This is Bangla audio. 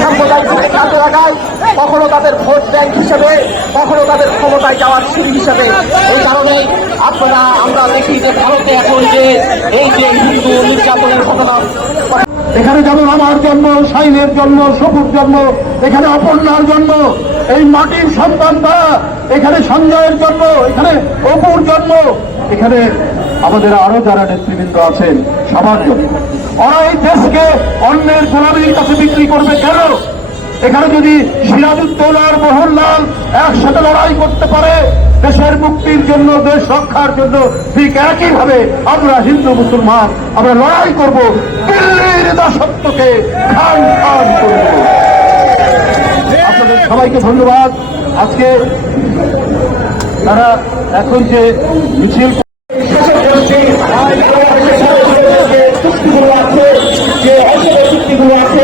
সাম্প্রদায়িক কাজে লাগায়, কখনো তাদের ভোট ব্যাংক হিসেবে, কখনো তাদের ক্ষমতায় যাওয়ার সিঁড়ি হিসেবে। এই কারণে আমরা দেখি যে ভারতে এখন যে এই যে হিন্দু নির্যাতনের ঘটনা, এখানে যেমন আমার জন্ম, শাইনের জন্ম, সবুর জন্ম, এখানে অপর্ণার জন্ম, এই মাটির সন্তানরা, এখানে সঞ্জয়ের জন্ম, এখানে অপুর জন্ম, এখানে আমাদের আরো যারা নেতৃবৃন্দ আছেন সবার জন্য। ওরা এই দেশকে অন্যের গোলামীর কাছে বিক্রি করবে কেন? এখানে যদি সিরাজউদ্দৌলা আর মোহনলাল একসাথে লড়াই করতে পারে দেশের মুক্তির জন্য, দেশ রক্ষার জন্য, ঠিক একইভাবে আমরা হিন্দু মুসলমান আমরা লড়াই করব, দিল্লির দাসত্বকে খান খান করব। আপনাদের সবাইকে ধন্যবাদ। আজকে তারা এখন যে মিছিল